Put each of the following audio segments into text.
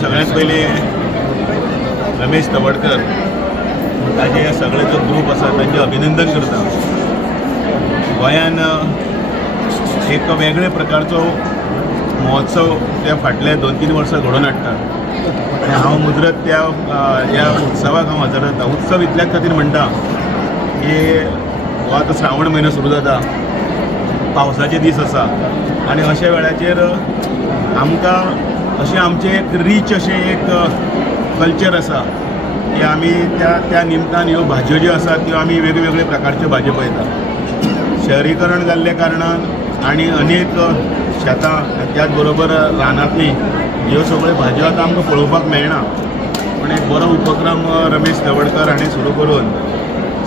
सगळ्यात पहिले रमेश तवडकर ताजे हे सगळे जो ग्रूप आसा तांचे अभिनंदन करता। गोंयान एक वेगळे प्रकारचो महोत्सव त्या फाटल्या 2-3 वर्सां घडोवन हाडटा आनी हांव मुजरत त्या ह्या उत्सवाक हांव हजर रावता। उत्सव इतल्याच खातीर म्हणटा की हो आतां श्रावण म्हयनो सुरू जाता, पावसाचे दीस आसा आनी अशा वेळाचेर आमकां अशें आमचें एक रीच अशें एक कल्चर आसा की आमी त्या निमतान ह्यो भाज्यो ज्यो आसात त्यो आमी वेगवेगळे प्रकारच्यो भाज्यो पळयता। शहरीकरण जाल्ल्या कारणान आनी अनेक शेतां त्याच बरोबर रानांतली ह्यो सगळ्यो भाज्यो आतां आमकां पळोवपाक मेळना, पूण एक बरो उपक्रम रमेश तवडकर हांणी सुरू करून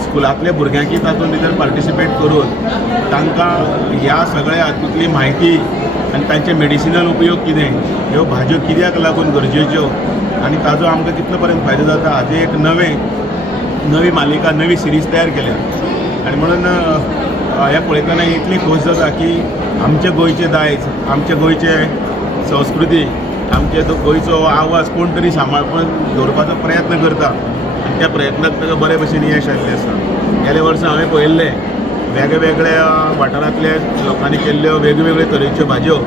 स्कुलांतल्या भुरग्यांकी तातूंत भितर पार्टिसिपेट करून तांकां ह्या सगळ्या हातूंतली म्हायती आनी तांचे मेडिसिनल उपयोग कितें, ह्यो भाज्यो कित्याक लागून गरजेच्यो आनी ताजो आमकां कितलो पर्यंत फायदो जाता हाजी एक नवी मालिका नवी सिरीज तयार केल्या। आनी म्हणून हे पळयतना इतली खोस जाता की आमचे गोंयचे दायज, आमचे गोंयचे संस्कृती, आमचे गोंयचो आवाज कोण तरी सांबाळून दवरपाचो प्रयत्न करता आनी त्या प्रयत्नाक ताका बरे भशेन यश आयिल्लें आसा. गेल्या वर्सा हांवें पळयल्लें वेगळ्या वाठारांतल्या लोकांनी केल्ल्यो वेगवेगळ्यो तरेच्यो भाजयो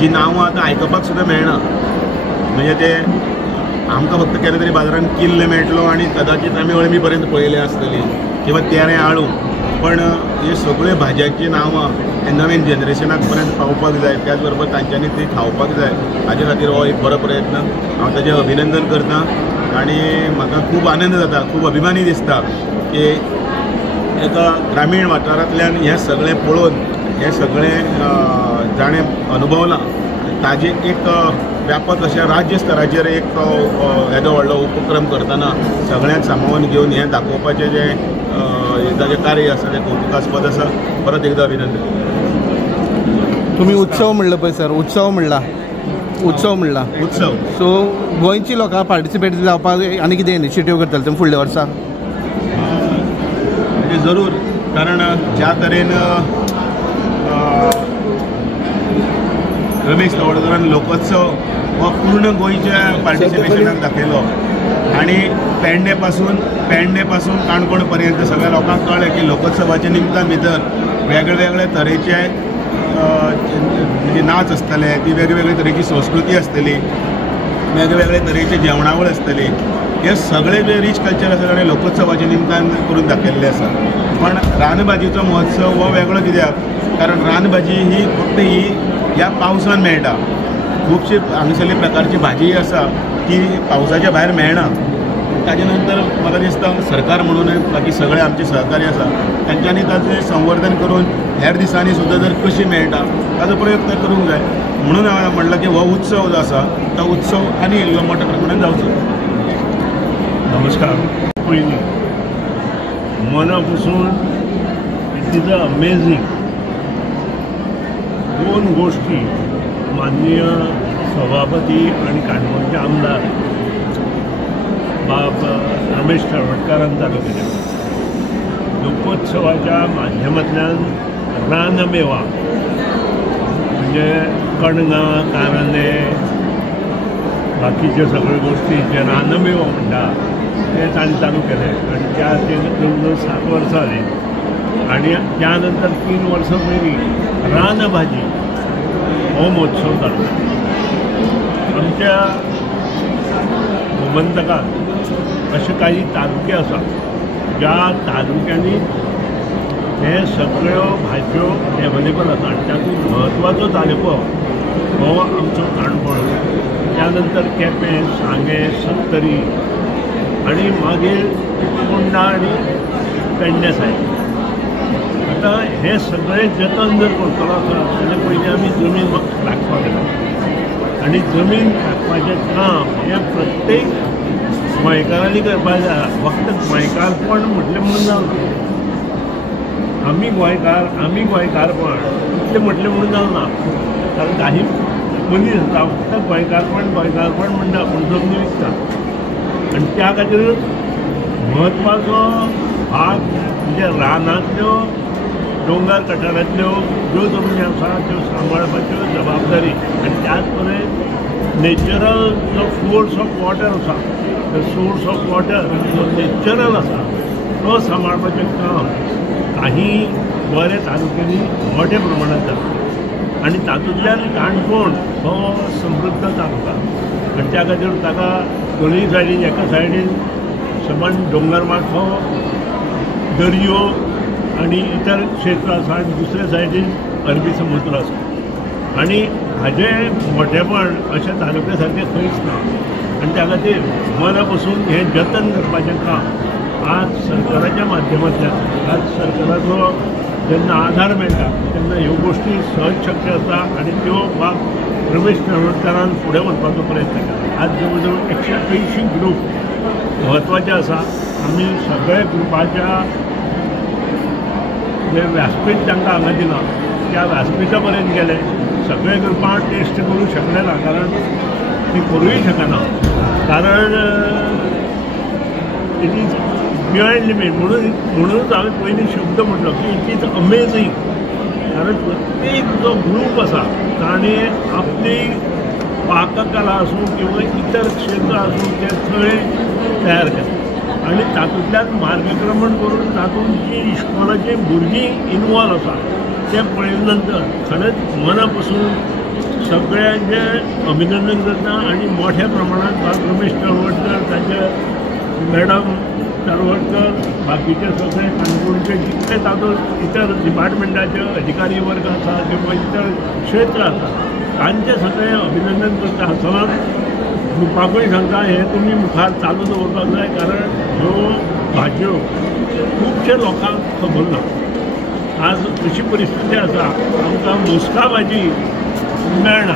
जी नांवां आतां आयकपाक सुद्दां मेळना. म्हणजे ते आमकां फक्त केन्ना तरी बाजारांत किल्ले मेळटलो आनी कदाचित आमी अळमी पर्यंत पळयल्या आसतली किंवा तेरें आळू, पण हे सगळ्यो भाजयांची नांवां हे नवीन जनरेशनाक पर्यंत पावपाक जाय, त्याच बरोबर तांच्यांनी ती खावपाक जाय. हाजे खातीर हो एक बरो प्रयत्न. हांव ताचें अभिनंदन करतां आनी म्हाका खूब आनंद जाता, खूब अभिमानी दिसता की एका ग्रामीण वाठारांतल्यान हें सगळें पळोवन हें सगळें जाणें अनुभवलां ताजे एक व्यापक अशा राज्य स्तराचेर एक येदो व्हडलो उपक्रम करतना सगळ्यांक सांबाळून घेवन हें दाखोवपाचें जें ताजें कार्य आसा तें कौतुकास्पद आसा. परत एकदां अभिनंदन. तुम्ही उत्सव म्हणलं पळय सर, उत्सव म्हणला उत्सव सो गोंयची लोकां पार्टिसिपेट जावपाक आनी कितें इनिशिएटीव करतले तुमी फुडल्या वर्सा? म्हणजे जरूर, कारण ज्या तरेन रमेश तवडकरान लोकोत्सव हो पूर्ण गोंयच्या पार्टिसिपेशनाक दाखयलो आनी पेडणे पासून काणकोण पर्यंत सगळ्या लोकांक कळ्ळें की लोकोत्सवाच्या निमतान भितर वेगळे तरेचे म्हणजे नाच आसतले, ती वेगवेगळे तरेची संस्कृती आसतली, वेगवेगळे तरेचे जेवणावळ आसतली. हे सगळे जे रीच कल्चर आसा ताणें लोकोत्सवाच्या निमतान करून दाखयल्ले आसा. पण रानभाजीचो महोत्सव हो वेगळो कित्याक? कारण रानभाजी ही फक्त ह्या पावसान मेळटा. खुबशी हांगसरली प्रकारची भाजी आसा ती पावसाच्या भायर मेळना. ताजे नंतर म्हाका दिसता सरकार म्हणून बाकी सगळे आमचे सहकारी आसा तांच्यांनी ताचें संवर्धन करून हेर दिसांनी सुद्दां जर कशी मेळटा ताचो प्रयत्न करूंक जाय. म्हणून हांवें म्हणलां की हो उत्सव जो आसा तो उत्सव आनी इल्लो मोठ्या प्रमाणात जावचो. नमस्कार. पयलीं मना पसून इट इज अमेझींग. दोन गोष्टी माननीय सभापती आणि काणकोणचे आमदार बाब रमेश तळवटकरान चालू केल्या. लोकोत्सवाच्या माध्यमांतल्यान रानमेवा म्हणजे कणगां, कारले, बाकीचे सगळ्यो गोष्टी जे रानमेवा म्हणटा ते तांणी चालू केले आणि त्या जवळ 7 वर्सां जाली. आणि त्या नंतर 3 वर्सां पयलीं रानभाजी हो महोत्सव जालो. आमच्या गोमंतकात असे काही तालुके आसा ज्या तालुक्यांनी हे सगळ्यो भाज्यो एवेलेबल आसा आणि तातूंत म्हत्वाचो तालुको हो आमचो काणकोण. त्यानंतर केपें, सांगें, सत्तरी आणि मागीर फोंडा आणि पेडणे सायड. आता हे सगळें जतन जर करतलो आसा जाल्यार पयलीं आमी जमीन राखपाक जाय आणि जमीन राखपाचें काम हें प्रत्येक गोंयकारांनी करपाक जाय. फक्त गोंयकारपण म्हटलें म्हणून जावना. आमी गोंयकारपण इतलें म्हटलें म्हणून जावना. कारण काही मनीस आसा फक्त गोंयकारपण म्हणटा पूण जमनी विकता आनी त्या खातीर म्हत्वाचो भाग म्हणजे रानांतल्यो डोंगर कठारांतल्यो ज्यो जमनी आसा त्यो सांबाळपाच्यो जबाबदारी आनी त्याच परेन नॅचरल जो सोर्स ऑफ वॉटर आसा तो सोर्स ऑफ वॉटर जो नॅचरल आसा तो सांबाळपाचें काम काही बऱ्या तालुक्यांनी मोठ्या प्रमाणात जाता आनी तातूंतल्यान काणकोण हो समृद्ध तालुका आनी त्या खातीर ताका दोनूय सायडीन एका सायडीन समान दोंगरमाथो दर्यो आनी इतर क्षेत्र आसा आनी दुसऱ्या सायडीन अरबी समुद्र आसा आनी हाजें मोठेपण अशें तालुक्या सारकें खंयच ना. आनी त्या खातीर मना पसून हें जतन करपाचें काम आज सरकाराच्या माध्यमांतल्यान आज सरकाराचो जेन्ना आधार मेळटा तेन्ना ह्यो गोश्टी सहज शक्य आसा आनी त्यो बाब रमेश तळवटकरान फुडें व्हरपाचो प्रयत्न केला. आज जवळ जवळ 180 ग्रूप म्हत्वाचे आसा. आमी सगळे ग्रुपाच्या जे व्यासपीठ तांकां हांगा दिलां त्या व्यासपीठा पर्यंत गेले. सगळे ग्रुपां टेस्ट करूंक शकले ना कारण ती करूंय शकना कारण इट इज बियॉन्ड लिमीट म्हणूनच हांवें पयलीं शब्द म्हटलो की इट इज अमेझींग. कारण प्रत्येक जो ग्रूप आसा ताणें आपली पाककला आसूं किंवा इतर क्षेत्र आसूं ते थंय तयार केलें आनी तातूंतल्यान मार्गक्रमण करून तातूंत जी इश्कोलाची भुरगीं इनवॉल्व आसा तें पळयले नंतर खरेंच मना पासून सगळ्यांचें अभिनंदन करता. आनी मोठ्या प्रमाणात बाब रमेश तळवटकर ताचे मॅडम तळवटकर बाकीचे सगळे काणकोणचे जितले तातूंत इतर डिपार्टमेंटाचे अधिकारी वर्ग आसा किंवा इतर क्षेत्र आसा तांचे सगळे अभिनंदन करता. हांगासर ग्रुपाकूय सांगता हे तुमी मुखार चालू दवरपाक जाय कारण ह्यो भाजयो खुबशे लोकांक खबर ना. आज अशी परिस्थिती आसा आमकां मुस्का भाजी मेळना.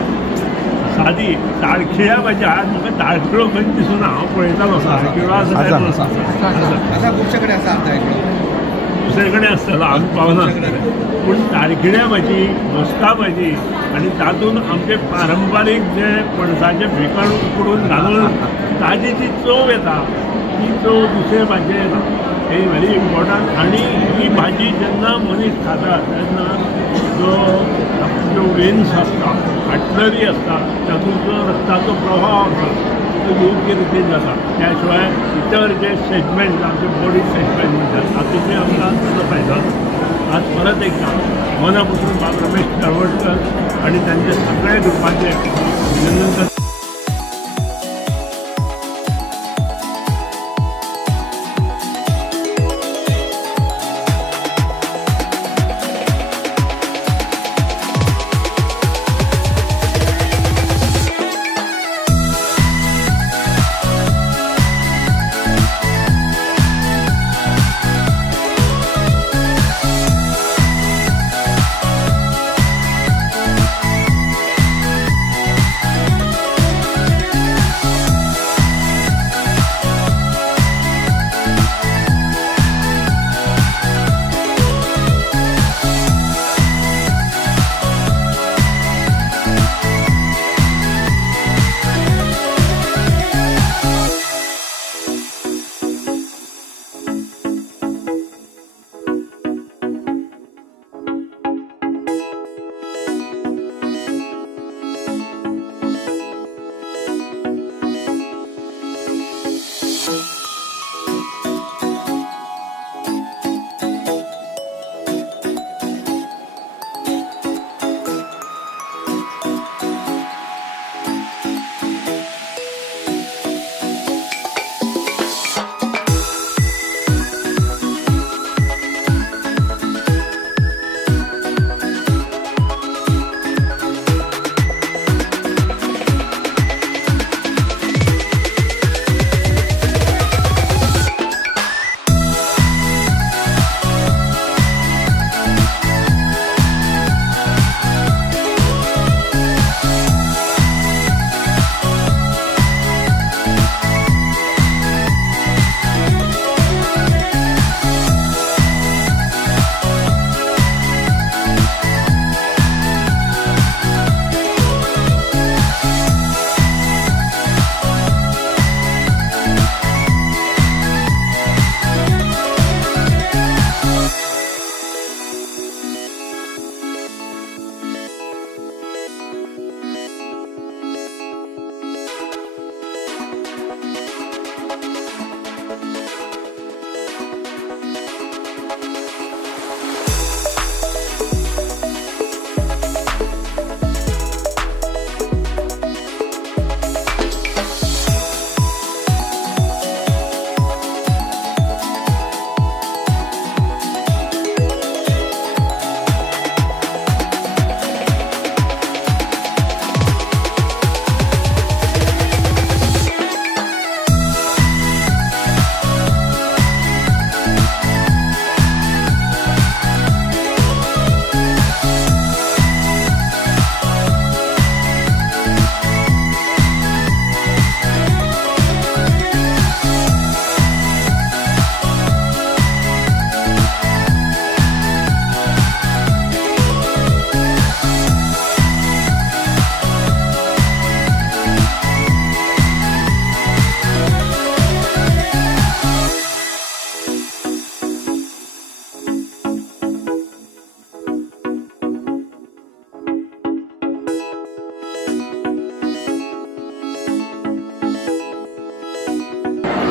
सादी ताळखिळ्या भाजी आज म्हाका ताळखिळो खंय दिसूना. हांव पळयतालो ताळखिळो आसा खुबशे कडेन आसा दुसरे कडेन आसतलो आमी पावना. पूण ताळखिळ्या भाजी मुस्का भाजी आनी तातूंत आमचे पारंपारीक जे पणसाचे भिकण उकडून घालून ताजी जी चव येता ती चव दुसरे भाजये येता. हे व्हेरी इम्पॉर्टंट. आनी ही भाजी जेन्ना मनीस खाता तेन्ना जो वेन्स आसता आर्टलरी आसता तातूंत जो रक्ताचो प्रवाह आसा तो योग्य रितीन जाता. त्या शिवाय इतर जे सेगमेंट आमचे बॉडी सेगमेंट म्हणटात तातूंतय आमकां ताचो फायदो जाता. आज परत एकदा मना पासून बाब रमेश तळवटकर आनी तांचे सगळे ग्रुपाचे अभिनंदन करता.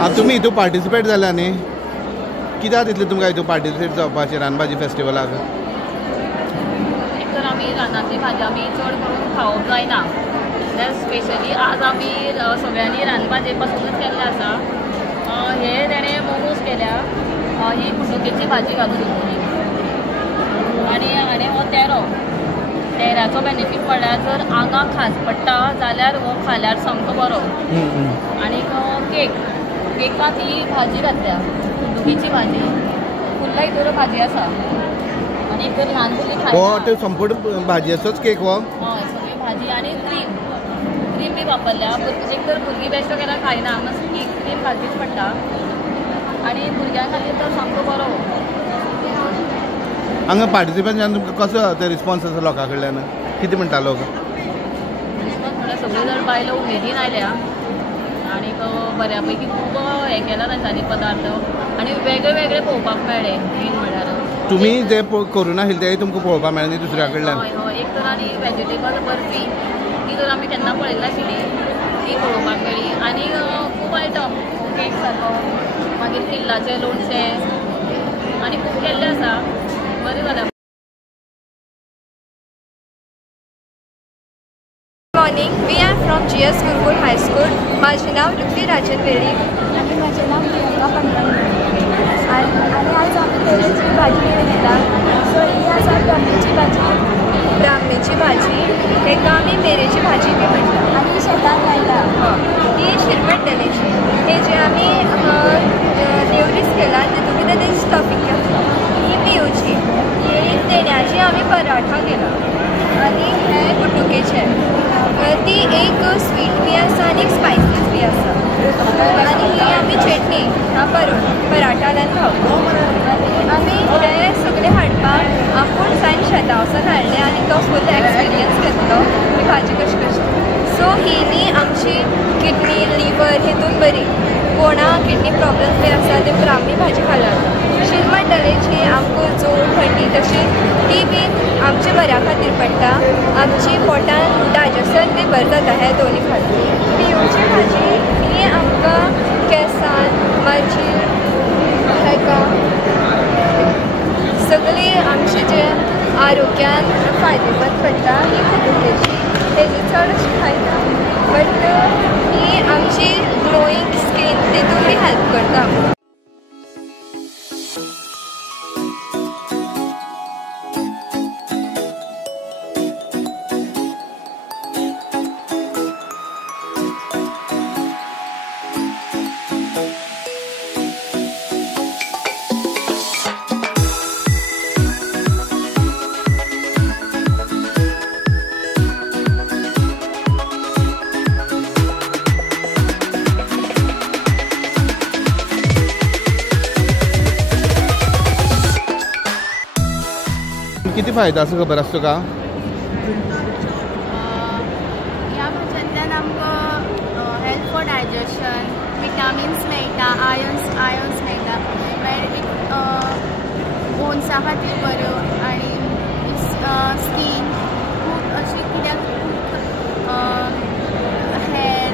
तुमी हितून पार्टिसिपेट जाल्या न्ही कित्याक दिसलें तुमकां हितून पार्टिसिपेट जावपाचें रानभाजी फेस्टिवलाक एक तर आमी रानांतली भाजी आमी चड करून खावप जायना स्पेशली आज आमी सगळ्यांनी रानभाजे पासूनच केल्ले आसा हे तेणें मोमोज केल्या ही कुड्डुकेची भाजी घालून आनी हाणें हो तेराचो बेनिफीट म्हणल्यार जर आंगाक खाज पडटा जाल्यार हो खाल्यार सामको बरो आनीक केकांत ही भाजी घातल्या कुड्डुकेची भाजी फुल्ला हितूर भाजी आसा आनी एक तर ल्हान भुरगीं ते संपूर्ण भाजयेचोच केक हो हय सगळी भाजी आनी क्रीम बी वापरल्या एक तर भुरगीं बेश्टो केल्यार खायना मातशी क्रीम घालचीच पडटा आनी भुरग्यां खातीर तर सामको बरो हांगा पार्टिसिपेंटान तुमकां कसो ते रिस्पॉन्स आसा लोकां कडल्यान कितें म्हणटा लोक रिस्पॉन्स म्हणल्यार सगळ्यो जर बायलो उमेदीन आयल्या आनीक बऱ्या पैकी खूब हें केला तांच्यांनी पदार्थ आनी वेगळे वेगळे पळोवपाक मेळ्ळे मेन म्हणल्यार तुमी जे करून आशिल्ले ते तुमकां पळोवपाक मेळ्ळे न्ही दुसऱ्या कडल्यान हय हय एक तर आनी वेजिटेबल बर्फी ती तर आमी केन्ना पळयली नाशिल्ली ती पळोवपाक मेळ्ळी आनी खूब आयटम केक सारको मागीर किल्लाचें लोणचें आनी खूब केल्लें आसा बरें जालें morning we are from GS Gurukul high school माझे नाव रुपी राजन वेळी आणि माझे नाव प्रियंका पंढरी आणि आज आम्ही तेरेची भाजी घेतला सो ही आसा ब्राह्मीची भाजी ताका आमी मेरेची भाजी बी म्हणटा आणि शेतान लायला ही शिरमट तेलेची हे जे आमी नेवरीस केला तितून कितें ते स्टफींग घातला ही पिवची ही तेण्याची आमी पराठा केला आनी हे कुड्डुकेचे ती एक स्वीट बी आसा आनी एक स्पायसीस बी आसा आनी ही आमी चटणी पराठाल्यान खावता आमी हे सगळे हाडपाक आपूण जायन शेता वचून हाडले आनी तो फूल एक्सपिरियन्स घेतलो ही भाजी कशी सो ही न्ही आमची किडनी लिवर हितून बरी कोणा किडनी प्रॉब्लम्स बी आसा ते ब्राह्मी भाजी खाल्यार शिरमट डलेची आमकां जोड थंडी तशी ती बी आमच्या बऱ्या खातीर पडटा आमची पोटान डायजेशन बी बरें जाता हे दोनी खातीर पिवची भाजी ही आमकां केंसान मागीर लायक सगळी आमचे जे आरोग्यान फायदेमंद पडटा ही कुड्डुकेची तेजी चड अशी खायता बट ही आमची ग्लोईंग स्कीन तितून बी हेल्प करता किती फायदा आसा खबर आसा तुका ह्या भाज्यांतल्यान आमकां हेल्प फॉर डायजेशन विटामिन्स मेळटा आयन्स मेळटा मागीर बोन्सा खातीर बऱ्यो आनी स्कीन खूब अशी कित्याक हेर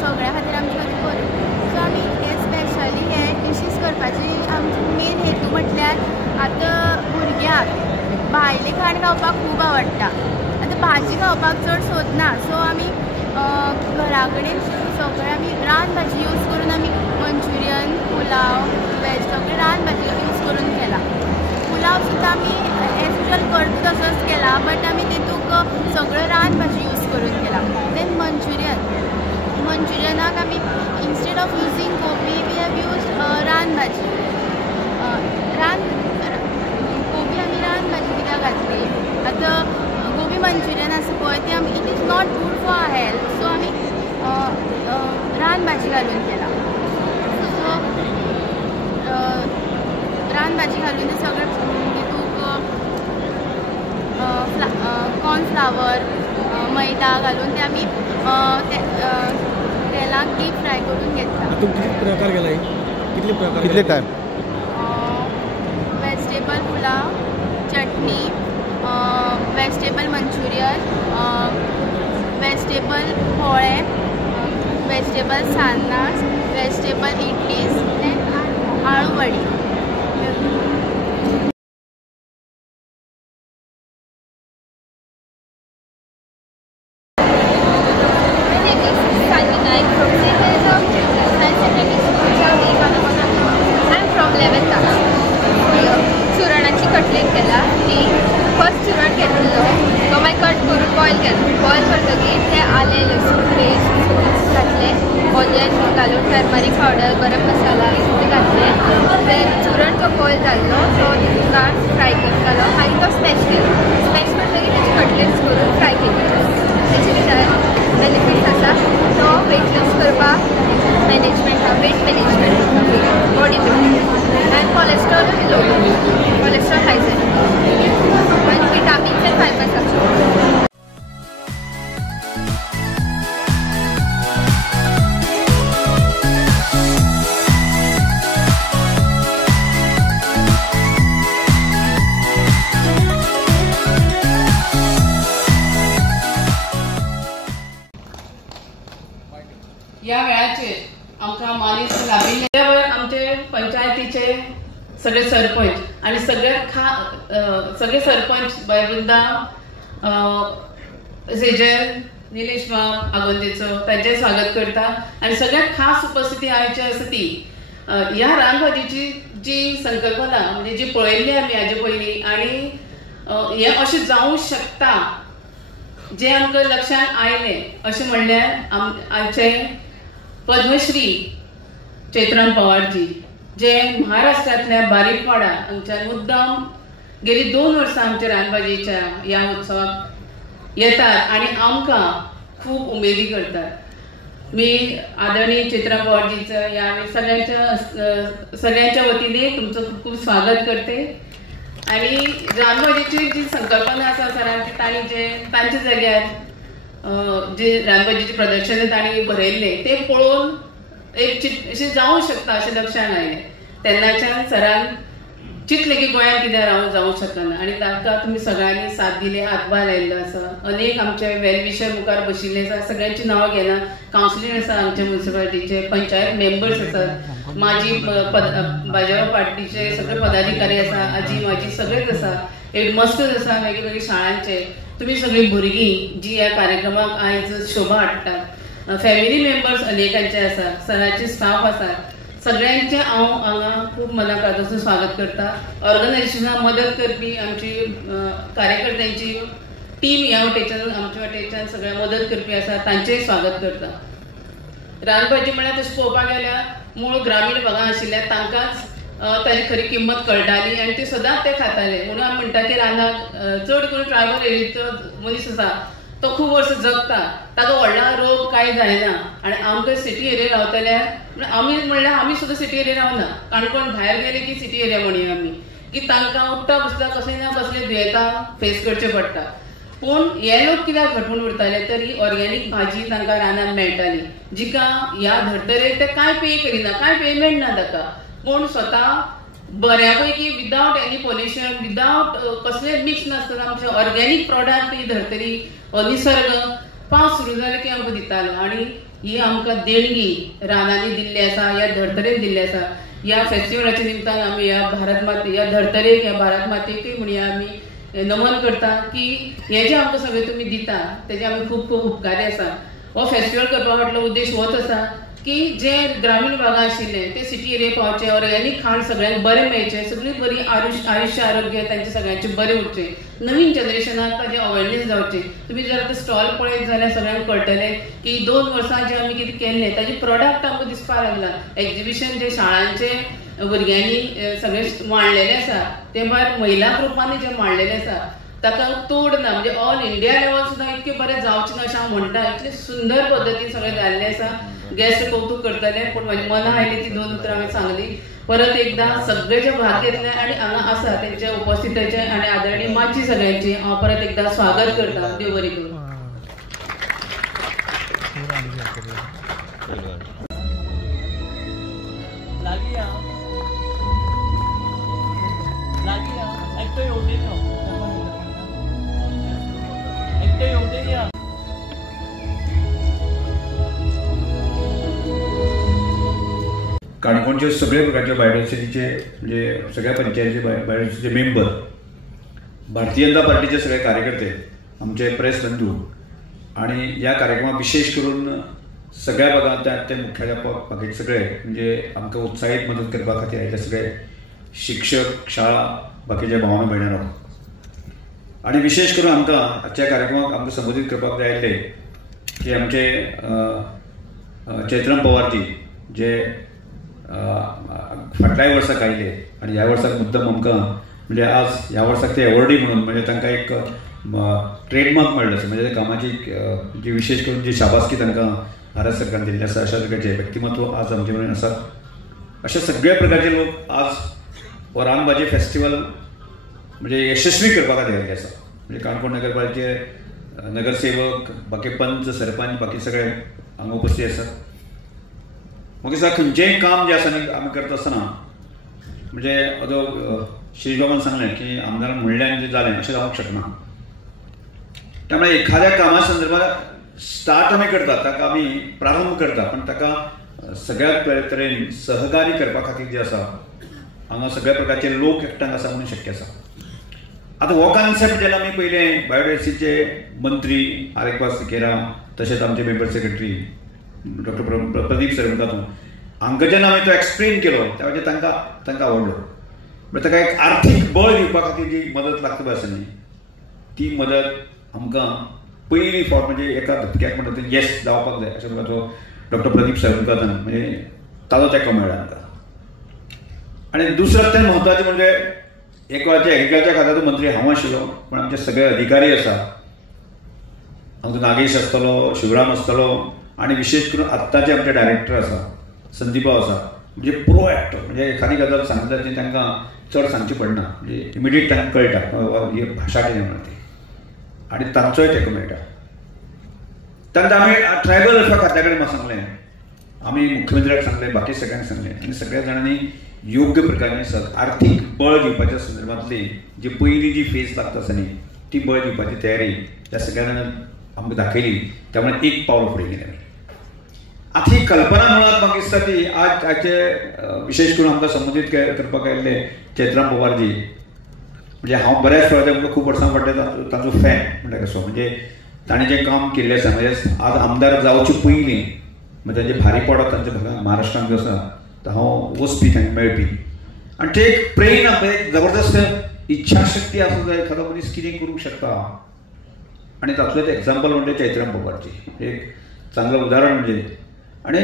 सगळ्या खातीर आमचे खातीर बऱ्यो सो आमी हे स्पेशली हे डिशीज करपाची आमची मेन हेतू म्हटल्यार आतां भुरग्यांक भायलें खाण खावपाक खूब आवडटा आतां भाजी खावपाक चड सोदना सो आमी घरा कडेन सगळे आमी रानभाजी यूज करून आमी मंचुरियन पुलाव वेज सगळे रानभाजी यूज करून केला पुलाव सुद्दां आमी एज युजल करता तसोच केला बट आमी तितूंत सगळ्यो रानभाजी यूज करून केला देन मंचुरियनाक आमी instead of using gobi we have use ranbhaji गोबी आमी रानभाजी कित्याक घातली आतां गोबी मंचुरियन आसा पळय ती आमी it is not good for our health so आमी रानभाजी घालून केला सो रानभाजी घालून ते सगळे तितूंत कॉर्नफ्लावर मैदा घालून ते आमी तेलांत डीप फ्राय करून घेतला कितले प्रकार केला कितले टायम वेजिटेबल पुलाव चटणी वेजिटेबल मंचुरियन वेजिटेबल पोळे वेजिटेबल सान्नां वेजिटेबल इडलीज एंड आळू वडी. सुरणाची कटलेट केला ती फर्स्ट सुरण घेतलेलो तो मागीर कट करून बॉयल केलो. बॉयल करतकीर ते आले लसूण पेस्ट घातले, ऑनियन घालून टर्मरीक पावडर गरम मसाला ते घातले. ते सुरण जो बॉयल जाल्लो तो तितून फ्राय करतालो मागीर तो स्मॅश केलो. स्मॅश करतकीर तेचे कटलेट्स करून फ्राय केले. तेचे भितर बेनिफिट्स आसा तो वेट लूज करपाक management weight management body building आनी कोलेस्ट्रॉल लो कोलेस्ट्रॉल हाय जाता आनी विटामिन्स एंड फायबर्स आसा. या वेळाचेर आमकां मानीस लाभिल्ले आमचे पंचायतीचे सगळे सरपंच आनी सगळे सरपंच बयवृंदा सेजल निलेश बाब आगोंदेचो तांचें स्वागत करता. आनी सगळ्यात खास उपस्थिती आयची आसा ती ह्या रानभाजीची जी संकल्पना म्हणजे जी पळयल्ली आमी हाजे पयलीं आनी हें अशें जावंक शकता जे आमकां लक्षांत आयलें अशें म्हणल्यार आमचे पद्मश्री चैत्रान पवारजी जे महाराष्ट्रांतल्या बारीकवाडा हांगच्यान मुद्दाम गेली 2 वर्सां आमच्या रानभाजीच्या ह्या उत्सवाक येतात आनी आमकां खूब उमेदी करतात. मी आदरणीय चैत्रा पवारजीचं या सगळ्यांच्या वतीने तुमचं खूप खूप स्वागत करते. आणि रानभाजीची जी संकल्पना आसा सरांची तांणी जे तांच्या जाग्यार जे रानभाजीचे प्रदर्शन तांणी बरयल्ले ते पळोवन एक अशें जावंक शकता अशें लक्षांत आयलें. तेन्नाच्यान सरान चिंतलें की गोंयांत कित्याक जावंक शकना आनी ताका तुमी सगळ्यांनी साथ दिली, हातभार लायिल्लो आसा. अनेक आमचे वेलविशर मुखार बशिल्ले आसा, सगळ्यांची नांवां घेना. कावन्सिलर आसा आमचे म्युनिसिपालिटीचे, पंचायत मेंबर्स आसात, माजी भाजपा पार्टीचे सगळे पदाधिकारी आसा, आजी माजी सगळेच आसा, हेडमास्टर्स आसा वेगवेगळ्या शाळांचे. तुमी सगळीं भुरगीं जी ह्या कार्यक्रमाक आयज शोभा हाडटात, फॅमिली मेंबर्स अनेकांचे आसा, सरांचे स्टाफ आसात, सगळ्यांचे हांव हांगा खूब मनाकाराचें स्वागत करता. ऑर्गनायजेशनाक मदत करपी आमची कार्यकर्त्यांची टीम ह्या वाटेच्यान आमच्या वाटेच्यान सगळ्या मदत करपी आसा तांचेय स्वागत करता. रानभाजी म्हळ्यार तशें पळोवपाक गेल्यार मूळ ग्रामीण भागांत आशिल्ल्या तांकांच ताची खरी किंमत कळटाली आनी ते सदांच ते खाताले. म्हणून आमी म्हणटा की रानाक चड करून ट्रायबल एरियेचो मनीस आसा तो खूब वर्स जगता, ताका व्हडला रोग कांय जायना. आनी आमकां सिटी एरिया रावतल्यार आमी म्हणल्यार आमी सुद्दां सिटी एरिया रावना, काणकोण भायर गेले की सिटी एरिया म्हणया आमी, की तांकां उठता बसता कसले ना कसले दुयेंतां फेस करचे पडटा. पूण हे लोक कित्याक घटमूट उरताले तर ही ऑर्गेनीक भाजी तांकां रानांत मेळटाली, जिका ह्या धर्तरेक ते कांय पे करिना, कांय पेमेंट ना ताका, पूण स्वता बऱ्यापैकी विदाउट एनी पोल्युशन, विदाउट कसले मिक्स नासतना आमचे ऑर्गेनीक प्रॉडक्ट ही धर्तरी निसर्ग पावस सुरू जालो की आमकां दितालो. आनी ही आमकां देणगी रानांनी दिल्ली आसा, ह्या धर्तरेक दिल्ली आसा. ह्या फेस्टिवलाच्या निमतान आमी ह्या भारत माते ह्या धर्तरेक ह्या भारत मातेकूय म्हणया आमी नमन करता की हे जे आमकां सगळें तुमी दिता तेजे आमी खूब खूब उपकारी आसा. हो फेस्टिवल करपा फाटलो उद्देश होच आसा की जे ग्रामीण भागां आशिल्ले ते सिटी एरिया पावचे, ऑर्गेनीक खाण सगळ्यांक बरें मेळचें, सगळी बरी आयुश्य आरोग्य तांचे सगळ्यांचे बरें उरचें, नवीन जनरेशनाक ताजें अवेरनेस जावचें. तुमी जर आतां स्टॉल पळयत जाल्यार सगळ्यांक कळटलें की 2 वर्सां जे आमी कितें केल्लें ताजें प्रॉडक्ट आमकां दिसपाक लागला. एक्झिबिशन जे शाळांचे भुरग्यांनी सगळे मांडलेले आसा ते भायर महिला ग्रुपांनी जे मांडलेले आसा ताका तोड ना, म्हणजे ऑल इंडिया लेवल सुद्दां इतके बरें जावचें ना अशें हांव म्हणटा. इतले सुंदर पद्दतीन सगळें जाल्लें आसा. गेस्ट कौतुक करतले पूण म्हाज्या मनां आयली ती 2 उतरां हांवें सांगली. परत एकदां सगळे जे भाग घेतले आनी हांगा आसा तेंचे उपस्थितीचे आनी आदरणीय माची सगळ्यांची हांव परत एकदां स्वागत करता. देव बरें करूं. काणकोणचे सगळे प्रकारचे बायोडायव्हर्सिटीचे म्हणजे सगळ्या पंचायतीचे बायोडायव्हर्सिटीचे मेंबर, भारतीय जनता पार्टीचे सगळे कार्यकर्ते, आमचे प्रेस बंधू आणि ह्या कार्यक्रमाक विशेष करून सगळ्या भागांतल्या ते मुख्याध्यापक बाकीचे सगळे म्हणजे आमकां उत्साहीत मदत करपा खातीर आयिल्ले सगळे शिक्षक, शाळा, बाकीचे भावांनो भयणांनो आणि विशेष करून आमकां आजच्या कार्यक्रमाक आमकां संबोधीत करपाक जाय आसले की आमचे चैत्रम पवारजी जे फाटल्याय वर्साक आयिल्ले आणि ह्या वर्साक मुद्दम आमकां म्हणजे आज ह्या वर्साक ते एवॉर्डी म्हणून म्हणजे तांकां एक ट्रेडमार्क मेळ्ळो आसा म्हणजे कामाची जी विशेष करून जी शाबासकी तांकां भारत सरकारान दिल्ली आसा अशा प्रकारचे व्यक्तिमत्व आज आमचे कडेन आसा. अशे सगळे प्रकारचे लोक आज हो रानभाजी फेस्टिवल म्हणजे यशस्वी करपा खातीर आयिल्ले आसा. म्हणजे काणकोण नगरपालिकेचे नगरसेवक, बाकी पंच, सरपंच, बाकी सगळे हांगा उपस्थित आसात. म्हाका दिसता खंयचेंय काम जें आसा न्ही आमी करता आसतना म्हणजे अदो शिरीष बाबान सांगलें की आमदारान म्हणलें जें जालें अशें जावंक शकना. त्यामुळे एखाद्या कामा संदर्भात स्टार्ट आमी करता, ताका आमी प्रारंभ करता, पण ताका सगळ्यात तरेन सहकार्य करपा खातीर जे आसा हांगा सगळ्या प्रकारचे लोक एकठांय आसा म्हणून शक्य आसा. आतां हो कॉन्सेप्ट जेन्ना आमी पयले बायोडायव्हर्सिटीचे मंत्री आरेकवार सिकेरा तशेंच आमचे member secretary doctor Pradeep sir म्हणटा तूं हांकां जेन्ना हांवें तो एक्सप्लेन केलो त्या वेळार तांकां आवडलो. म्हणजे ताका एक आर्थीक बळ दिवपा खातीर जी मदत लागता पळय आसा न्ही ती मदत आमकां पयली फावट म्हणजे एका धपक्याक म्हणटा तें येस जावपाक जाय अशें प्रकारचो डॉक्टर प्रदीप सर म्हणटा म्हणजे ताजो तेंको मेळ्ळा आमकां. आनी दुसरो तें म्हत्वाचें म्हणजे एक वेळाचेर एग्रिकल्चर खात्याचो मंत्री हांव आशिल्लो, पण आमचे सगळे अधिकारी आसा. आमचो नागेश आसतलो, शिवराम आसतलो आणि विशेष करून आत्ताचे आमचे डायरेक्टर आसा संदीपराव आसा. म्हणजे प्रो एक्टर म्हणजे एखादी गजाल सांगता ती तांकां चड सांगची पडना, म्हणजे इमिडिएट तांकां कळटा ही भाशा कितें म्हणटा ती आनी तांचोय तेंको मेळटा. तांकां आमी ट्रायबल वेलफेअर खात्या कडेन म्हाका सांगलें, आमी मुख्यमंत्र्याक सांगलें, बाकी सगळ्यांक सांगलें आनी सगळ्या जाणांनी योग्य प्रकारे आर्थीक बळ दिवपाच्या संदर्भांतली जी पयली जी फेज लागता आसा न्ही ती बळ दिवपाची तयारी त्या सगळ्या जाणांनी आमकां दाखयली. त्यामुळे एक पावल फुडें गेलें. आतां ही कल्पना मुळात म्हाका दिसता ती आज हाचे विशेष करून आमकां संबोधीत करपाक आयिल्ले चैत्राम पवारजी म्हणजे हांव बऱ्याच वेळार आमकां खूब वर्सां फाटल्यान ताचो फॅन म्हणटा कसो. म्हणजे ताणें जें काम केल्लें आसा म्हणजे आज आमदार जावचे पयलीं म्हणजे तांचे भारी पडत तांच्या भागांत महाराष्ट्रांत जो आसा तो हांव वचपी थंय मेळपी आनी ते एक प्रेरणा एक जबरदस्त इच्छाशक्ती आसूं जाय. एखादो मनीस कितें करूंक शकता आनी तातूंत एक्झाम्पल म्हणजे चैत्राम पवारजी एक चांगलं उदाहरण म्हणजे. आणि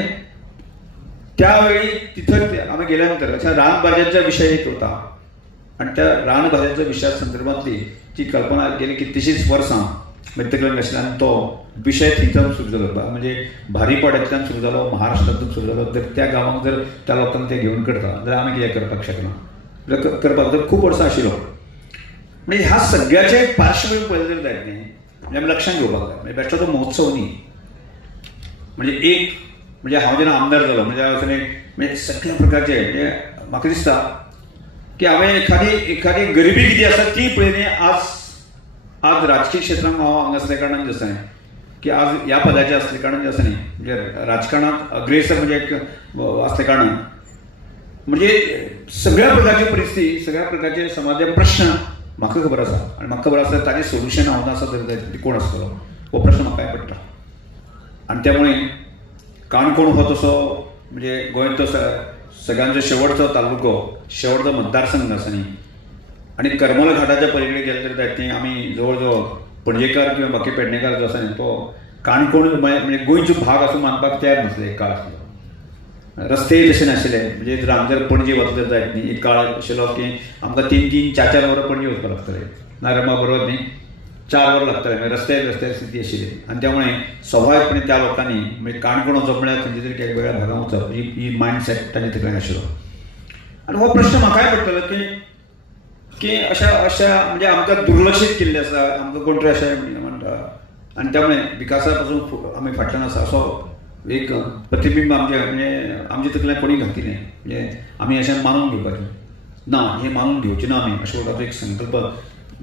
त्यावेळी तिथं आम्ही गेल्यानंतर अशा रानभाज्यांचा विषय एक होता आणि त्या रानभाज्यांच्या विषया संदर्भातली जी कल्पना गेली कितलीशीच वर्सां मेत्तकल्यान आशिल्ल्यान तो विशय थिंथून सुरू जालो. म्हणजे भारीपड्यांतल्यान सुरू जालो, महाराष्ट्रांतून सुरू जालो. तर त्या गांवांक जर त्या लोकांक ते घेवन करता जाल्यार आमी कितें करपाक शकना. करपाक जर खूब वर्सां आशिल्लो. म्हणजे ह्या सगळ्याचे पार्श्वभूमी पळयलें जायत न्ही म्हणजे आमी लक्षांत घेवपाक जाय. म्हणजे बेश्टो तो महोत्सव न्ही. म्हणजे एक म्हणजे हांव जेन्ना आमदार जालो म्हणजे सगळ्या प्रकारचे म्हणजे म्हाका दिसता की हांवें एखादी गरिबी कितें आसा ती पळयली. आज राजकीय क्षेत्रांत हांव हांगा असल्या कारणान जे आसा की आज ह्या पदाचे असले कारणान जे आसा न्ही म्हणजे राजकारणांत अग्रेसर म्हणजे एक असले कारणान म्हणजे सगळ्या प्रकारची परिस्थिती, सगळ्या प्रकारचे समाजाचे प्रश्न म्हाका खबर आसा आनी म्हाका खबर आसा ताजें सोल्युशन हांव ना आसा तर कोण आसतलो हो प्रश्न म्हाकाय पडटा. आनी त्यामुळे काणकोण हो तसो म्हणजे गोंयचो सगळ्यांचो शेवटचो तालुको, शेवटचो मतदारसंघ आसा न्ही आनी करमल घाटाच्या पलीकडे गेले तर जायते आमी जवळ जवळ पणजेकार किंवा बाकी पेडणेकार जो आसा न्ही तो काणकोण म्हणजे गोंयचो भाग असो मानपाक तयार नासले एक काळ आसलो. रस्तेय तशे नाशिल्ले म्हणजे जर आमी जर पणजे वतले जायत न्ही एक काळ आशिल्लो की आमकां 3-4 वरां पणजे वचपाक लागतले नाल्यार म्हाका बरोबर न्ही 4 वरां लागतले. म्हणजे रस्त्यार स्थिती आशिल्ली आनी त्यामुळे स्वाभाविकपणे त्या लोकांनी म्हणजे काणकोण वचप म्हळ्यार खंयचे तरी एक वेगळ्या भागांत वचप ही मायंडसेट तांचे तकलेन आशिल्लो. आनी हो प्रश्न म्हाकाय पडटलो की अशा म्हणजे आमकां दुर्लक्षीत केल्ले आसा, आमकां कोण तरी अशें म्हणटा आनी त्यामुळे विकासा पासून आमी फाटल्यान आसा असो एक प्रतिबिंब आमचे तकलेन कोणी घातिलें. म्हणजे आमी अशें मानून घेवपाचें ना, हें मानून घेवचें ना आमी अशें प्रकारचो एक संकल्प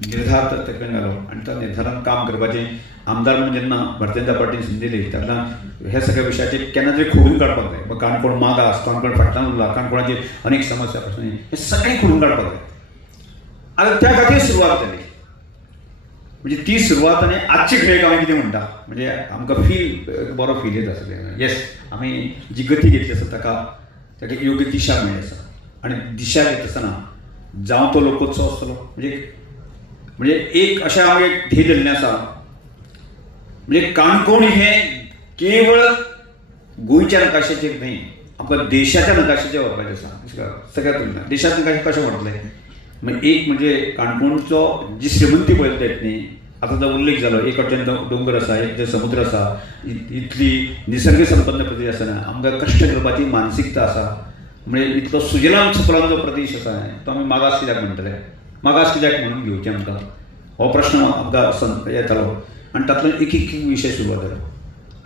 निर्धार तेका घालो आनी त्या निर्धारान काम करपाचें आमदार म्हणून जेन्ना भारतीय जनता पार्टीन संदी दिली तेन्ना हे सगळ्या विशयाचेर केन्ना तरी खोडून काडपाक जाय. काणकोण मागास, काणकोण फाटल्यान उरला, काणकोणाची अनेक समस्या प्रश्न हे सगळें खोडून काडपाक जाय. आतां त्या खातीर सुरवात जाली. म्हणजे ती सुरवात आनी आजची खेळ हांवें कितें म्हणटा म्हणजे आमकां फील बरो फील येता आसलें. येस, आमी जी गती घेतली आसा ताका योग्य दिशा मेळ्ळी आसा. आनी दिशा घेत आसतना जावं तो लोकोत्सव आसतलो म्हणजे एक अशें हांवें एक ध्येय धरलें आसा म्हणजे काणकोण हें केवळ गोंयच्या नकाशाचेर न्हय, आमकां देशाच्या नकाशाचेर व्हरपाचें आसा. सगळ्यात पयलीं देशाचें नकाशें कशें व्हरतलें म्हणजे एक म्हणजे काणकोणचो जी श्रीमंती पळयता येत न्ही. आतां जो उल्लेख जालो एक वटेन दोंगर आसा, एक जे समुद्र आसा, इतली निसर्ग संपन्न प्रदेश आसतना आमकां कश्ट करपाची मानसिकता आसा. म्हणजे इतलो सुजलाम सुफलाम जो प्रदेश आसा तो आमी मागास कित्याक म्हणटले, मागास कित्याक म्हणून घेवचें आमकां हो प्रश्न आमकां येतालो. आनी तातूंत एक एक विशय सुरवात जालो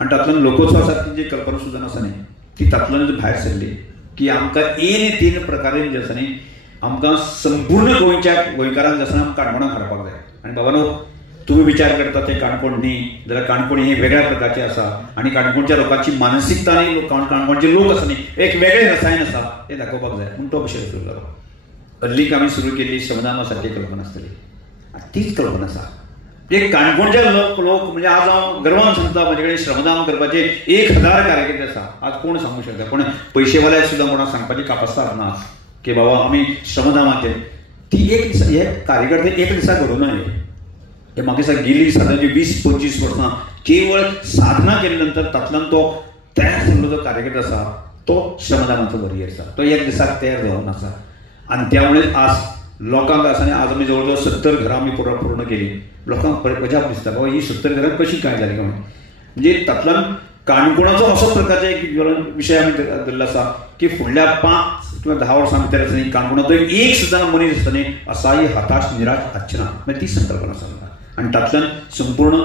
आनी तातूंत लोकोत्सवा सारकी जी कल्पना सुद्दां आसा न्ही ती तातूंतल्यान भायर सरली की आमकां 3 प्रकारे जे आसा न्ही आमकां संपूर्ण गोंयकारांक जे आसा आमकां काणकोणाक हाडपाक जाय. आनी बाबानो तुम्ही विचार करता ते काणकोण न्ही जाल्यार काणकोण हे वेगळ्या प्रकारचे आसा आनी काणकोणच्या लोकांची मानसिकता आनी काणकोणचे लोक आसा न्ही एक वेगळे रसायन आसा ते दाखोवपाक जाय म्हणून तो विशय सुरू जालो. हल्लीक आमी सुरू केल्ली श्रमदाना सारकी कल्पना आसतली. तीच कल्पना आसा एक काणकोणचे लोक म्हणजे आज हांव गर्वान सांगता म्हजे कडेन श्रमदान करपाचे 1000 कार्यकर्ते आसा. आज कोण सांगू शकता पण पयशेवाल्याक सुद्दां कोणाक सांगपाची कापास्तार ना की बाबा आमी श्रमदानाचे ती एक हे कार्यकर्ते एक दिसा घडूं नये. हे म्हाका दिसता गेली साधारण 20-25 वर्सां केवळ साधना केल्या नंतर तातूंतल्यान तो तयार जाल्लो जो कार्यकर्तो आसा तो श्रमदानाचो वरियर आसा. तो एक दिसाक तयार जावन आसा आनी त्यामुळे आज लोकांक आसा न्ही आज आमी जवळ जवळ 70 घरां आमी पूर्ण केली. लोकांक अजाप दिसता बाबा ही 70 घरां कशी काय जाली काय म्हणजे तातूंतल्यान काणकोणाचो असो प्रकारचो एक विशय आमी धरलो आसा की फुडल्या 5 किंवा 10 वर्सां भितर आसा न्ही काणकोणाचो एक सुद्दां मनीस आसता न्ही असाही हताश निराश आसचे ना म्हणजे ती संकल्पना आसा. आनी तातूंतल्यान संपूर्ण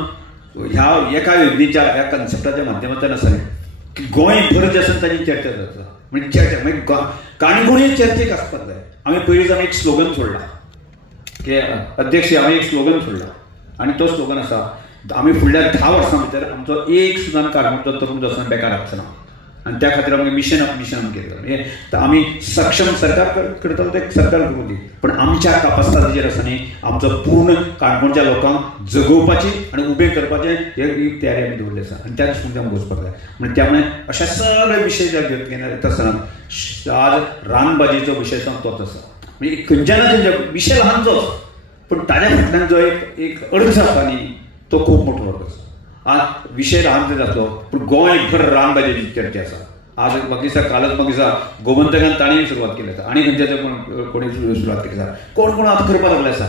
ह्या एका योजनेच्या ह्या कन्सेप्टाच्या माध्यमांतल्यान आसा न्ही की गोंयभर जे आसा ताची चर्चा जाता म्हणजे चर्चा म्हणजे काणकोण ही चर्चेक आसपाक जाय. आमी पयलींच आमी एक स्लोगन सोडला की अध्यक्ष हांवें एक स्लोगन सोडला आनी तो स्लोगन आसा आमी फुडल्या 10 वर्सां भितर आमचो एक सुद्दां काणकोणचो तरूण जो आसा बेकार आसचो ना. आनी त्या खातीर आमी मिशन केलें म्हणजे आमी सक्षम सरकार करतलो ते सरकार करूं दी पण आमच्या कापास्ताचेर आसा न्ही आमचो पूर्ण काणकोणच्या लोकांक जगोवपाची आनी उबें करपाचें ही तयारी आमी दवरली आसा आनी त्या दृश्टीन आमी वचपाक जाय. म्हणजे त्यामुळे अशे सगळे विशय जे घेत येता आसतना आज रानभाजीचो विशय तोच आसा म्हणजे खंयच्यान विशय ल्हानचोच पण ताज्या फाटल्यान जो एक अर्थ आसा न्ही तो खूब मोठो अर्थ आसा. आज विशय ल्हान जरी जातलो पूण गोंयभर रानभाजीची चर्चा आसा. आज म्हाका दिसता कालच म्हाका दिसता गोमंतकान ताणें सुरवात केली आसा आनी खंयच्या कोणी सुरवात केली आसा कोण आतां करपाक लागले आसा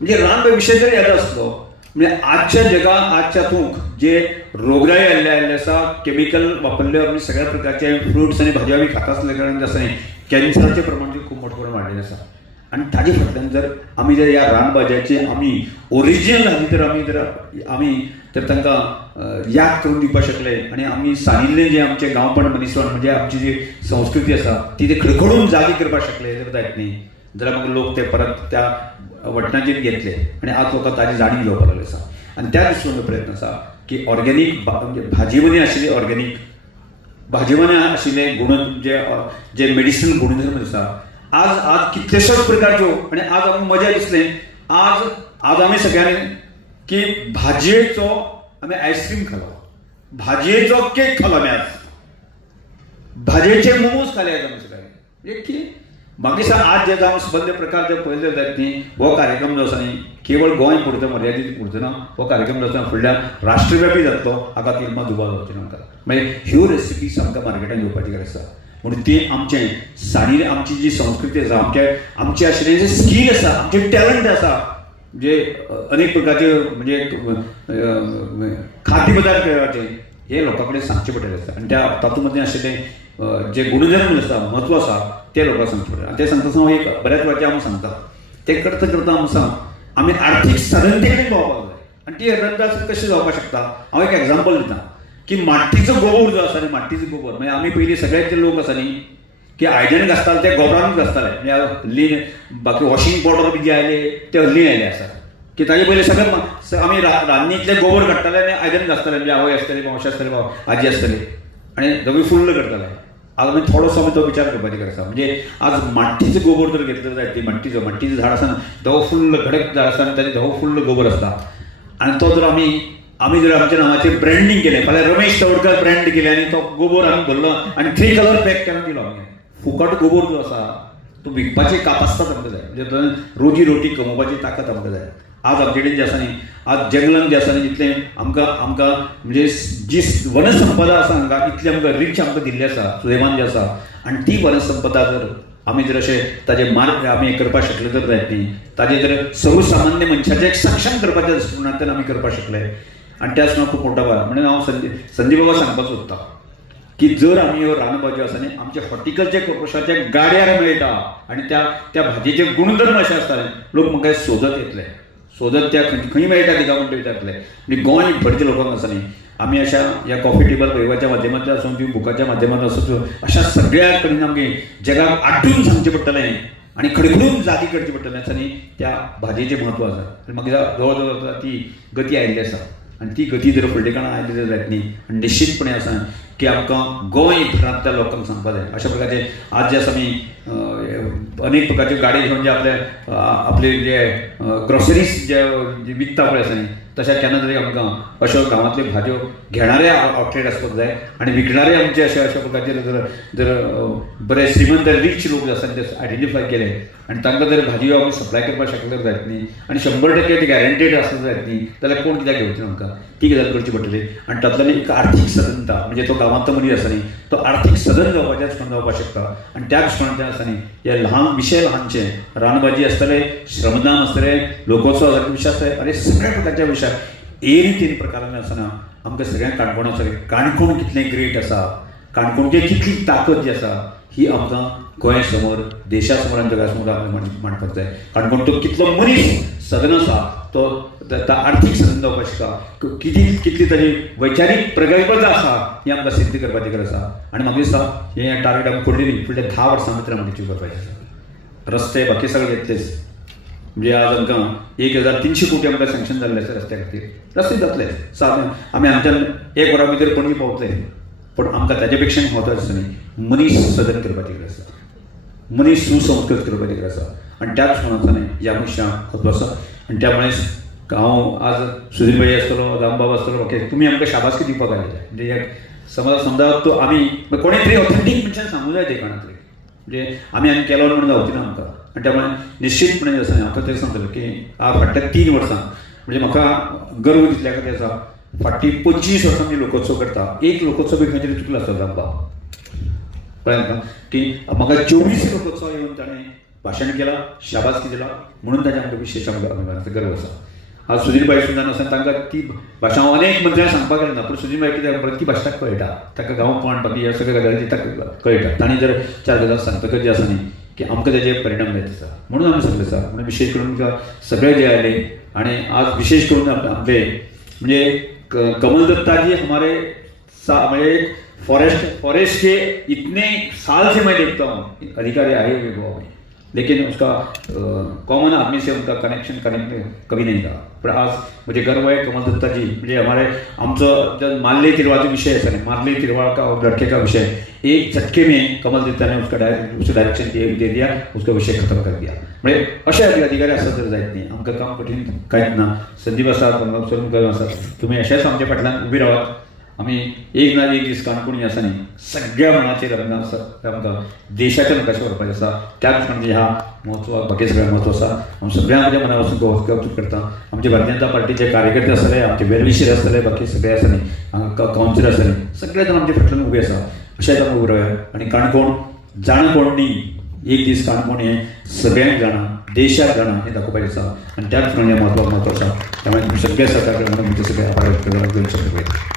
म्हणजे रान विशय जरी येता आसलो म्हणजे आजच्या जगात आजच्या तूंक जे रोगराई आयिल्ले आसा केमिकल वापरले आमी सगळ्या प्रकारचे फ्रुट्स आनी भाजयो आमी खाता आसले कारणान आसा न्ही कॅन्सराचें प्रमाण खूब मोठे प्रमाण वाडलेलें आसा. आनी ताजे फाटल्यान जर आमी जर ह्या रानभाज्याचे आमी ओरिजिनल आमी तर तांकां याद करून दिवपाक शकले आनी आमी सांगिल्लें जें आमचें गांवपण मनीसपण म्हणजे आमची जी संस्कृती आसा ती ते खडखडून जागी करपाक शकले जायत न्ही जाल्यार म्हाका लोक ते परत त्या वटणाचेर घेतले आनी आज लोकांक ताजी जाणीव घेवपाक लागले आसा. आनी त्या दृश्टीन प्रयत्न आसा की ऑर्गेनीक भाजी मनी आशिल्ली ऑर्गेनीक भाजी मनी आशिल्ले गुण जे मेडिसिनल गुणधर्म आसा आज कितलेशेच प्रकारच्यो आनी आज आमी मजा दिसलें आज आमी सगळ्यांनी की भाजयेचो आमी आयस्क्रीम खालो भाजयेचो केक खालो आमी आज भाजयेचे मोमोज खाले आज आमी सगळ्यांनी की म्हाका दिसता आज जे जावन सगळे प्रकार जे पळयले जायत न्ही हो कार्यक्रम जो आसा न्ही केवळ गोंय पुरतो मर्यादीत उरचो ना हो कार्यक्रम जो आसा फुडल्या राष्ट्रव्यापी जातलो हाका तिल्मा दुबाव जावचें ना आमकां म्हणजे ह्यो रेसिपीज आमकां मार्केटान येवपाची गरज आसा. म्हणून ती आमचें साडी आमची जी संस्कृती आसा आमचे आशिल्लें जे स्कील आसा आमचे टॅलंट आसा जे अनेक प्रकारचे म्हणजे खाद्य पदार्थ करपाचे हे लोकां कडेन सांगचे पडटलें आसा आनी त्या तातूंत मदीं आशिल्ले जे गुणधर्म आसा म्हत्व आसा ते लोकांक सांगचे पडटलें. आनी ते सांगता आसतना हांव एक बऱ्याच वेळाचें हांव सांगता ते करता करता आमकां आमी आर्थीक साधनते कडेन पावपाक जाय आनी ती साधनता कशी जावपाक शकता. हांव एक एग्जांपल दिता की माट्टीचो गोबर जो आसा न्ही माट्टीचो गोबर म्हणजे आमी पयलीं सगळ्याचे लोक आसा न्ही की आयदन घासताले ते गोबरानूच घासताले म्हणजे हल्ली बाकी वॉशिंग पावडर बी जे आयले ते हल्ली आयले आसा की ताजे पयलीं सगळें आमी रान्नींतले गोबर काडटाले आनी आयदन घासताले, म्हणजे आवय आसतली, मावशी आसतली, आजी आसतली आनी सगळी फुल्ल करताले. आज आमी थोडोसो आमी तो विचार करपाची गरज आसा. म्हणजे आज माट्टीचो गोबर जर घेतलो जायत, ती माट्टीचें झाड आसा धवो फुल्ल खडक झाड आसा आनी ताजे धवो फुल्ल गोबर आसता. आनी तो जर आमी जर आमच्या नांवाचेर ब्रँडींग केलें, फाल्यां रमेश तवडकर ब्रँड केलें आनी तो गोबर आमी भरलो आनी 3 कलर पॅक केलो दिलो आमी. फुकट गोबर जो आसा तो विकपाची कापासतात आमकां जाय, म्हणजे रोजी रोटी कमोवपाची ताकद आमकां जाय. आज आमचे कडेन जें आसा न्ही, आज जंगलान जें आसा न्ही, जितलें आमकां म्हणजे जी वनसंपदा आसा हांगा इतली आमकां रिच आमकां दिल्ली आसा, सुदैवान जी आसा. आनी ती वनसंपदा जर आमी जर अशें ताजे मार्ग आमी करपाक शकले जर जायत न्ही, ताजे जर सर्वसामान्य मनशाचें सक्षम करपाच्या दृश्टिकोनांतल्यान आमी करपाक शकले. आनी त्या आसतना खूब मोठा भाग म्हणून हांव संदीप बाबा सांगपाक सोदता की जर आमी ह्यो रानभाज्यो आसा न्ही, आमच्या हॉर्टिकल्चर कॉर्पोरेशनाच्या गाड्यार मेळटा आनी त्या भाजयेचे गुणधर्म अशें आसताले, लोक म्हाका सोदत येतले, सोदत त्या खंय मेळटा तिका म्हणून विचारतले. आनी गोंय भरचे लोकांक आसा न्ही, आमी अशा ह्या कॉफी टेबल वैवाच्या माध्यमांतल्यान आसूं किंवा बुकाच्या माध्यमांतल्यान आसूं, अशा सगळ्या कडेन आमगे जगाक आड्डून सांगचें पडटलें आनी खडखडून जागी करचें पडटलें आसा न्ही, त्या भाजयेचें म्हत्व आसा. आनी म्हाका जवळ जवळ ती गती आयिल्ली आसा. आनी ती गती जर फुडल्या काळान आयली जर जायत न्ही, आनी निश्चितपणे आसा की आमकां गोंय भरांतल्या लोकांक सांगपाक जाय. अशा प्रकारचे आज जे आसा आमी अनेक प्रकारच्यो गाडी घेवन जे आपले जे ग्रॉसरीज जे विकता पळय आसा न्ही, तशा केन्ना तरी आमकां अश्यो गांवांतल्यो भाजयो घेणारे आउटलेट आसपाक जाय आनी विकणारे आमचे अशा प्रकारचे जर बरे श्रीमंत रिच लोक जे आसा ते आयडेंटिफाय केले आनी तांकां जर भाजयो आमी सप्लाय करपाक शकले जायत न्ही, आनी 100% ती गॅरंटेड आसत जायत न्ही, जाल्यार कोण कित्याक घेवचें आमकां, ती गजाल करची पडटली. आनी तातूंतल्यान एक आर्थीक सदनता, म्हणजे तो गांवांतलो मनीस आसा न्ही, तो आर्थीक सदन जावपाच्या दृश्टिकोनान जावपाक शकता. आनी त्या दृश्टिकोनांतल्यान आसा न्ही, हे ल्हान विशय ल्हानशे रानभाजी आसतले, श्रमदान आसतले, लोकोत्सव सारके विशय आसतले, अरे सगळ्या प्रकारच्या विशय एक 3 प्रकारांनी आसना आमकां सगळ्यांक काणकोण आसा, काणकोण कितलें ग्रेट आसा, काणकोणची कितली ताकद जी आसा ही आमकां गोंया समोर, देशा समोर आनी जगा समोर आमी मांडपाक जाय. काणकोण तो कितलो मनीस सदन आसा, तो आर्थीक सदन जावपाक शकता, कितली ताजी वैचारीक प्रगल्भता आसा ही आमकां सिद्ध करपाची गरज आसा. आनी म्हाका दिसता हें टार्गेट आमी फुडल्या 10 वर्सां भितर आमी अचीव करपाचें आसा. रस्ते बाकी सगळे येतलेच, म्हणजे आज आमकां 1300 कोटी आमकां सँक्शन जाल्ले आसा रस्त्या खातीर. रस्ते जातले आमी आमच्यान 1 वरा भितर पणजी पावतले, पण आमकां ताचे पेक्षा म्हत्वाचें आसा न्ही, मनीस सदन करपाची गरज आसा, मनीस सुसंस्कृत करपाची गरज आसा. आनी त्या दृश्टिकोनांतल्यान ह्या मनशां म्हत्व आसा. आनी त्या मुळेच हांव आज सुधीर भाई आसतलो, रामबाब आसतलो, ओके तुमी आमकां शाबासकी दिवपाक आयले. म्हणजे समजा तो आमी कोणी तरी ऑथेंटीक मनशान सांगूंक जाय ते काणांतले, म्हणजे आमी केलो म्हणून जावची ना आमकां. आनी त्या मुळे निश्चितपणे आसा हांव तें सांगतलो की फाटल्या 3 वर्सां म्हणजे म्हाका गर्व दिसल्या खातीर आसा, फाटली 25 वर्सां मी लोकोत्सव करता, एक लोकोत्सव खंय तरी चुकलो आसता रामबाब कळ्ळें की म्हाका 24 लोकोत्सव येवन ताणें भाशण केलां, शाबासकी दिला, म्हणून ताचे आमकां विशेष आमकां गर्व आसा. आज सुधीर भाई सुद्दां आसा, तांकां ती भाशा हांव अनेक मंत्र्यांक सांगपाक गेलो ना, पूण सुधीर भाई कित्याक ती भाशा ताका कळटा, ताका गांवपण बाकी ह्या सगळ्या गजाली ताका कळटा. तांणी जर 4 गजाल सांगतकच जे आसा न्ही की आमकां तेजे परिणाम जायत आसा, म्हणून आमी सांगले आसा. म्हणून विशेष करून सगळे जे आयले आनी आज विशेष करून आपले म्हणजे कमल दत्ता जी हमारे म्हणजे फॉरेस्ट के इतने साल से मैं देखता हूँ, अधिकारी आए हुए गोवा में, लेकिन उसका कॉमन आदमी से उनका कनेक्शन कभी नहीं था. पण आज मुझे गर्व है कमल दत्ता जी, म्हणजे हमारे आमचं जो मार्ले तिरवाचा विषय है सर, मार्ले तिरवा का और लड़के का विषय एक झटके में कमल दत्ता ने उसका डायरेक्शन दे दिया, उसका विषय खत्म कर दिया. म्हणजे अशे अधिकारी असं जर जायत नाही, आमकां काम कठीण कांयच ना. संदीप आसा, सोनकर आसा, तुम्ही अशेंच आमच्या फाटल्यान उबी रावात. आमी एक ना एक दीस काणकोणी आसा न्ही सगळ्या मनाचेर आमकां देशाच्या नकाशे व्हरपाचें आसा. त्या दृश्टिकोनांतल्यान ह्या महोत्सवाक बाकी सगळ्या म्हत्व आसा. हांव सगळ्या म्हज्या मना वचून कौतूक करता. आमचे भारतीय जनता पार्टीचे कार्यकर्ते आसतले, आमचे वेलविशीर आसतले, बाकी सगळे आसा न्ही, कावन्सिलर आसतले, सगळे जाण आमच्या फाटल्यान उबे आसा. अशेंच आमी उबे रावया. आनी काणकोण जाण कोण न्ही, एक दीस काणकोण हें सगळ्यांक जाणा, देशाक जाणा हें दाखोवपाचें आसा. आनी त्या दृश्टिकोनांतल्यान म्हत्व आसा. त्यामुळे सगळे सहकार्य म्हणून सगळे आभार व्यक्त करता.